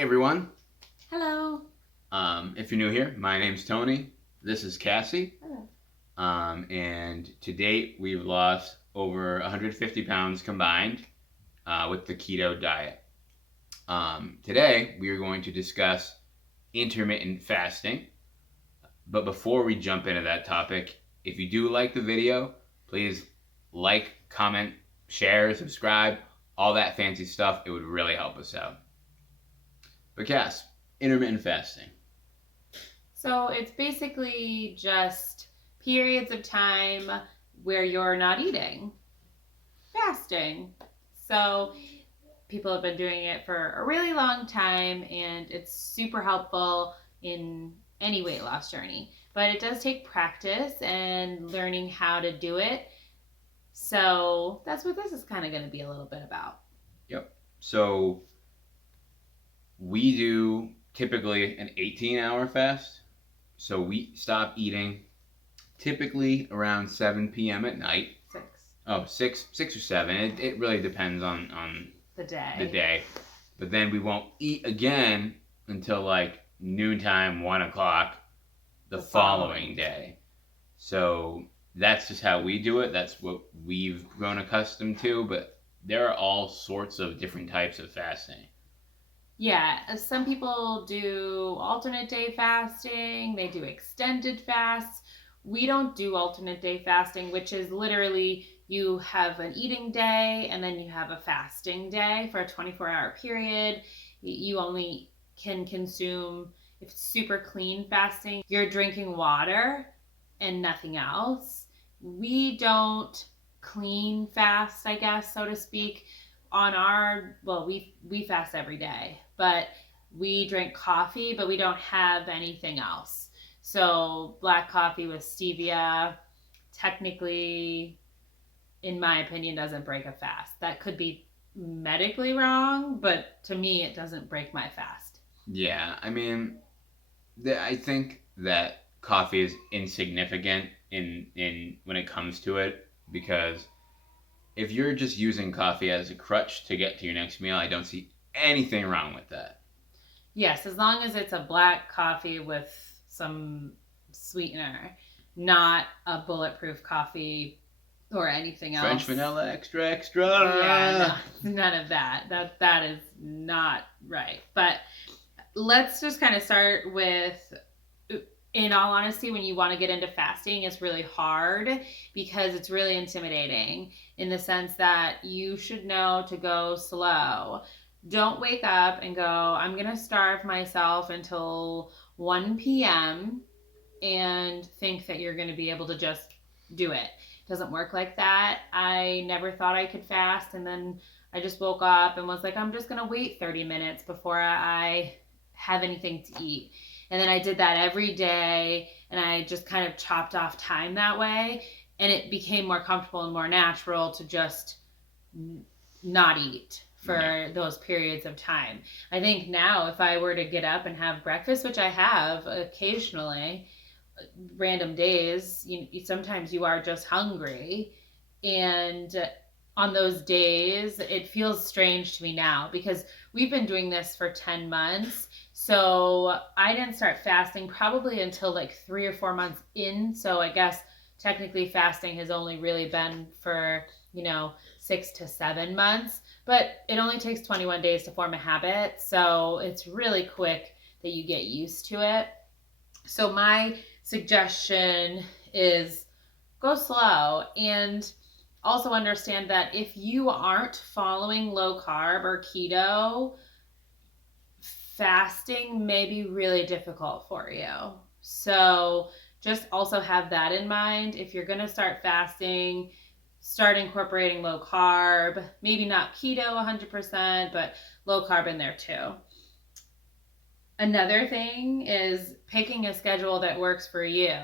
Hey everyone. Hello. If you're new here, my name's Tony. This is Cassie. Hello. And to date, we've lost over 150 pounds combined with the keto diet. Today, we are going to discuss intermittent fasting. But before we jump into that topic, if you do like the video, please like, comment, share, subscribe, all that fancy stuff. It would really help us out. But Cass, intermittent fasting. So it's basically just periods of time where you're not eating, fasting. So people have been doing it for a really long time and it's super helpful in any weight loss journey. But it does take practice and learning how to do it. So that's what this is kind of going to be a little bit about. Yep. So we do typically an 18-hour fast. So we stop eating typically around 7 p.m. at night. 6. Oh, 6 or 7. It really depends on The day. the day. But then we won't eat again until like noontime, 1 o'clock the following day. So that's just how we do it. That's what we've grown accustomed to. But there are all sorts of different types of fasting. Yeah, some people do alternate day fasting, they do extended fasts. We don't do alternate day fasting, which is literally you have an eating day and then you have a fasting day for a 24-hour period. You only can consume, if it's super clean fasting, you're drinking water and nothing else. We don't clean fast, I guess, so to speak. On our, well, we fast every day, but we drink coffee, but we don't have anything else. So black coffee with stevia technically, in my opinion, doesn't break a fast. That could be medically wrong, but to me it doesn't break my fast. Yeah, I mean, I think that coffee is insignificant in when it comes to it, because if you're just using coffee as a crutch to get to your next meal, I don't see anything wrong with that. Yes, as long as it's a black coffee with some sweetener, not a bulletproof coffee or anything else. French vanilla extra. Yeah, no, none of that. That is not right. But let's just kind of start with, in all honesty, when you want to get into fasting, it's really hard because it's really intimidating in the sense that you should know to go slow. Don't wake up and go, I'm going to starve myself until 1 p.m. and think that you're going to be able to just do it. It doesn't work like that. I never thought I could fast, and then I just woke up and was like, I'm just going to wait 30 minutes before I have anything to eat. And then I did that every day, and I just kind of chopped off time that way, and it became more comfortable and more natural to just not eat for those periods of time. I think now if I were to get up and have breakfast, which I have occasionally, random days, sometimes you are just hungry, and on those days it feels strange to me now because we've been doing this for 10 months. So I didn't start fasting probably until like 3 or 4 months in. So I guess technically fasting has only really been for 6 to 7 months, but it only takes 21 days to form a habit. So it's really quick that you get used to it. So my suggestion is go slow, and also understand that if you aren't following low carb or keto, fasting may be really difficult for you. So just also have that in mind. If you're going to start fasting, start incorporating low carb, maybe not keto 100%, but low carb in there too. Another thing is picking a schedule that works for you.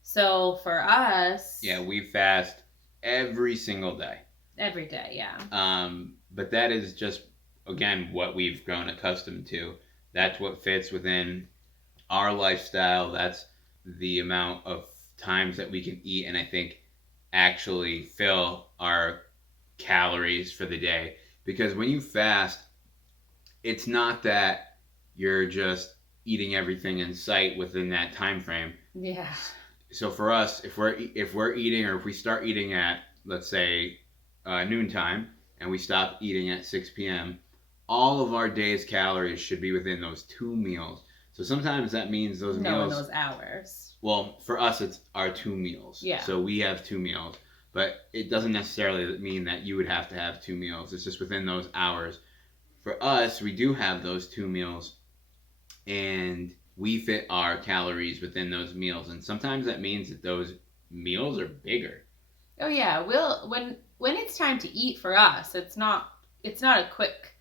So for us, Yeah, we fast every single day. Every day, yeah. But that is just, again, what we've grown accustomed to. That's what fits within our lifestyle. That's the amount of times that we can eat and I think actually fill our calories for the day. Because when you fast, it's not that you're just eating everything in sight within that time frame. Yeah. So for us, if we're eating, or if we start eating at, let's say, noontime, and we stop eating at 6 p.m., all of our day's calories should be within those 2 meals. So sometimes that means those No, in meals. those hours. Well, for us, it's our 2 meals. Yeah. So we have 2 meals, but it doesn't necessarily mean that you would have to have 2 meals. It's just within those hours. For us, we do have those 2 meals, and we fit our calories within those meals. And sometimes that means that those meals are bigger. Oh yeah, when it's time to eat for us, it's not a quick,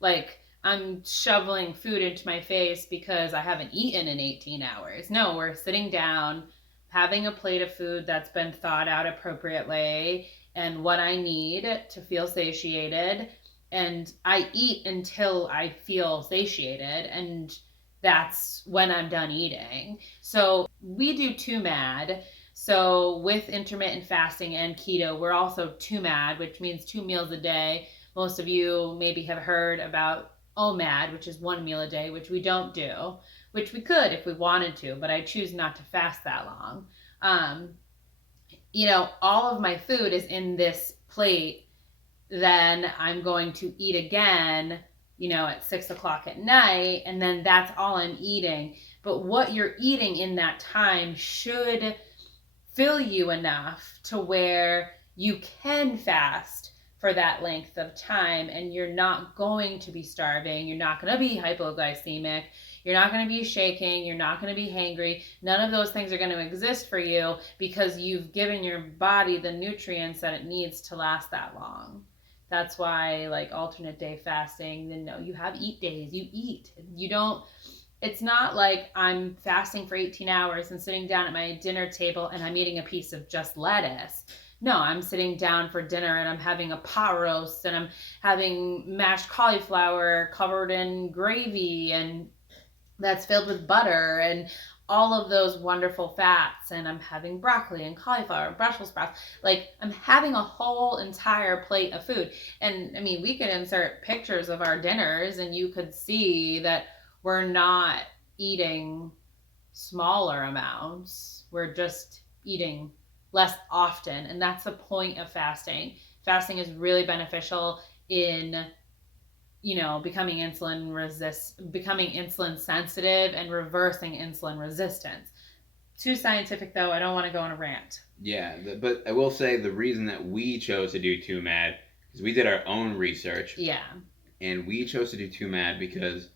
like, I'm shoveling food into my face because I haven't eaten in 18 hours. No, we're sitting down, having a plate of food that's been thought out appropriately and what I need to feel satiated, and I eat until I feel satiated, and that's when I'm done eating. So we do 2 MAD. So with intermittent fasting and keto, we're also 2 MAD, which means 2 meals a day. Most of you maybe have heard about OMAD, which is 1 meal a day, which we don't do, which we could if we wanted to, but I choose not to fast that long. All of my food is in this plate. Then I'm going to eat again, at 6 o'clock at night, and then that's all I'm eating. But what you're eating in that time should fill you enough to where you can fast for that length of time, and you're not going to be starving, you're not going to be hypoglycemic, you're not going to be shaking, you're not going to be hangry. None of those things are going to exist for you because you've given your body the nutrients that it needs to last that long. That's why, like, alternate day fasting, then no, you have eat days. You eat. You don't. It's not like I'm fasting for 18 hours and sitting down at my dinner table and I'm eating a piece of just lettuce. No, I'm sitting down for dinner and I'm having a pot roast and I'm having mashed cauliflower covered in gravy and that's filled with butter and all of those wonderful fats, and I'm having broccoli and cauliflower and Brussels sprouts. Like, I'm having a whole entire plate of food. And I mean, we could insert pictures of our dinners and you could see that we're not eating smaller amounts. We're just eating less often, and that's the point of fasting. Fasting is really beneficial in becoming insulin sensitive and reversing insulin resistance. Too scientific though, I don't want to go on a rant. Yeah, but I will say the reason that we chose to do 2 MAD is we did our own research. Yeah. And we chose to do 2 MAD because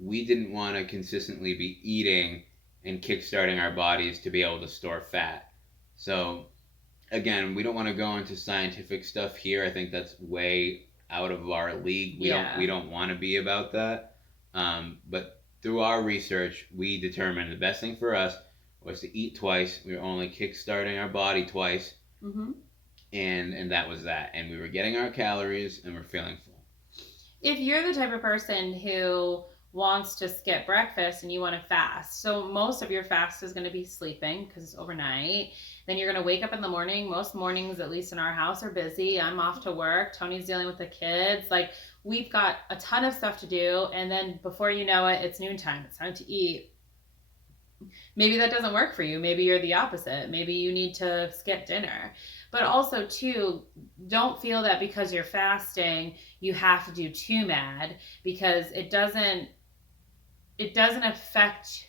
we didn't want to consistently be eating and kickstarting our bodies to be able to store fat. So again, we don't want to go into scientific stuff here. I think that's way out of our league. We don't want to be about that. But through our research, we determined the best thing for us was to eat twice. We were only kickstarting our body twice, and that was that. And we were getting our calories, and we're feeling full. If you're the type of person who wants to skip breakfast and you want to fast, so most of your fast is going to be sleeping because it's overnight. Then you're going to wake up in the morning. Most mornings, at least in our house, are busy. I'm off to work. Tony's dealing with the kids. Like, we've got a ton of stuff to do. And then before you know it, it's noontime. It's time to eat. Maybe that doesn't work for you. Maybe you're the opposite. Maybe you need to skip dinner. But also, too, don't feel that because you're fasting, you have to do 2 MAD, because it doesn't affect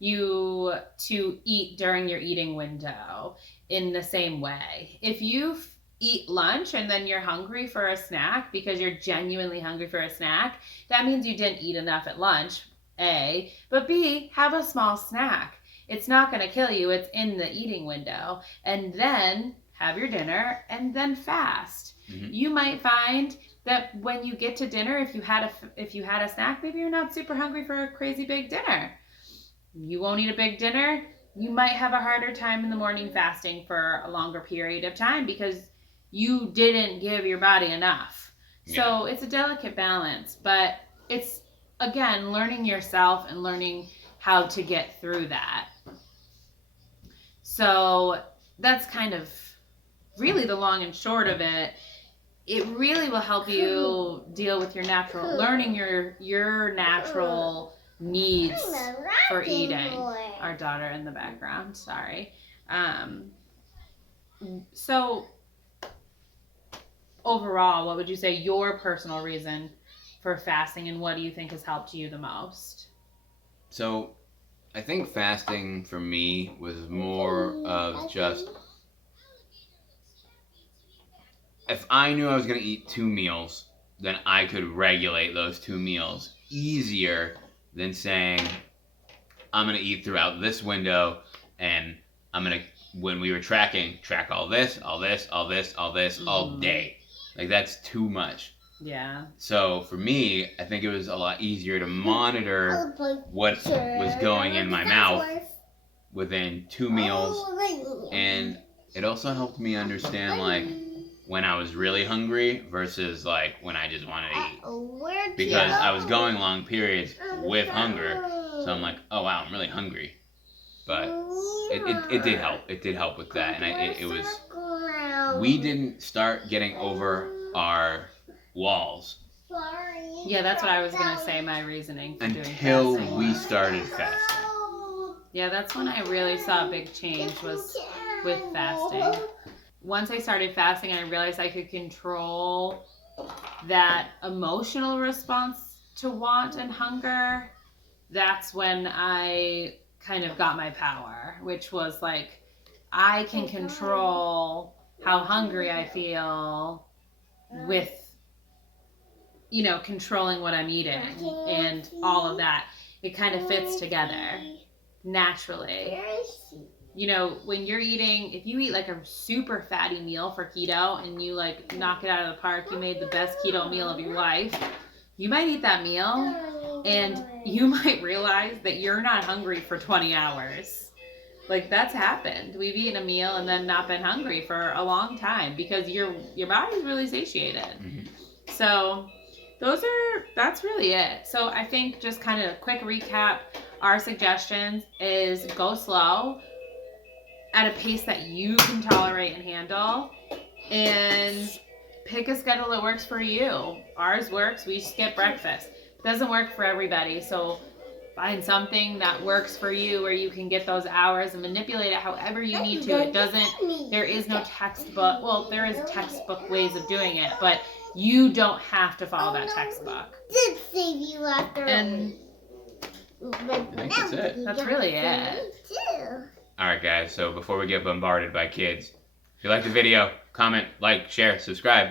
you to eat during your eating window in the same way. If you eat lunch and then you're hungry for a snack because you're genuinely hungry for a snack, that means you didn't eat enough at lunch, A. But B, have a small snack. It's not going to kill you. It's in the eating window. And then have your dinner and then fast. You might find that when you get to dinner, if you had a snack, maybe you're not super hungry for a crazy big dinner. You won't eat a big dinner. You might have a harder time in the morning fasting for a longer period of time because you didn't give your body enough. So it's a delicate balance, but it's, again, learning yourself and learning how to get through that. So that's kind of really the long and short of it. it really will help you deal with your natural, learning your natural needs for eating. Our daughter in the background, sorry. So overall, what would you say your personal reason for fasting, and what do you think has helped you the most? So I think fasting for me was more of just, if I knew I was going to eat 2 meals, then I could regulate those 2 meals easier than saying I'm going to eat throughout this window, and I'm going to, when we were tracking, track all this, all this, all this, all this, all day. Like, that's too much. Yeah. So for me, I think it was a lot easier to monitor what was going in my mouth within 2 meals. And it also helped me understand, like, when I was really hungry versus, like, when I just wanted to eat. Because I was going long periods with hunger. So I'm like, oh wow, I'm really hungry. But it did help. It did help with that. And it was, we didn't start getting over our walls. Yeah, that's what I was going to say, my reasoning for doing until fasting. we started fasting. Yeah, that's when I really saw a big change, was with fasting. Once I started fasting, I realized I could control that emotional response to want and hunger. That's when I kind of got my power, which was like, I can control how hungry I feel with, controlling what I'm eating and all of that. It kind of fits together naturally. When you're eating, if you eat like a super fatty meal for keto and you like knock it out of the park, you made the best keto meal of your life, you might eat that meal and you might realize that you're not hungry for 20 hours. Like, that's happened. We've eaten a meal and then not been hungry for a long time because your body's really satiated. Mm-hmm. So that's really it. So I think, just kind of a quick recap, our suggestions is go slow at a pace that you can tolerate and handle, and pick a schedule that works for you. Ours works. We skip breakfast. It doesn't work for everybody, so find something that works for you where you can get those hours and manipulate it however you need to. There is no textbook. Well, there is textbook ways of doing it, but you don't have to follow that textbook. Did save you after. And I think that's it. That's really it. Alright guys, so before we get bombarded by kids, if you like the video, comment, like, share, subscribe.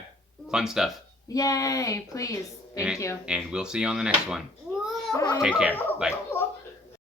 Fun stuff. Yay, please. Thank you. And we'll see you on the next one. Bye. Take care. Bye.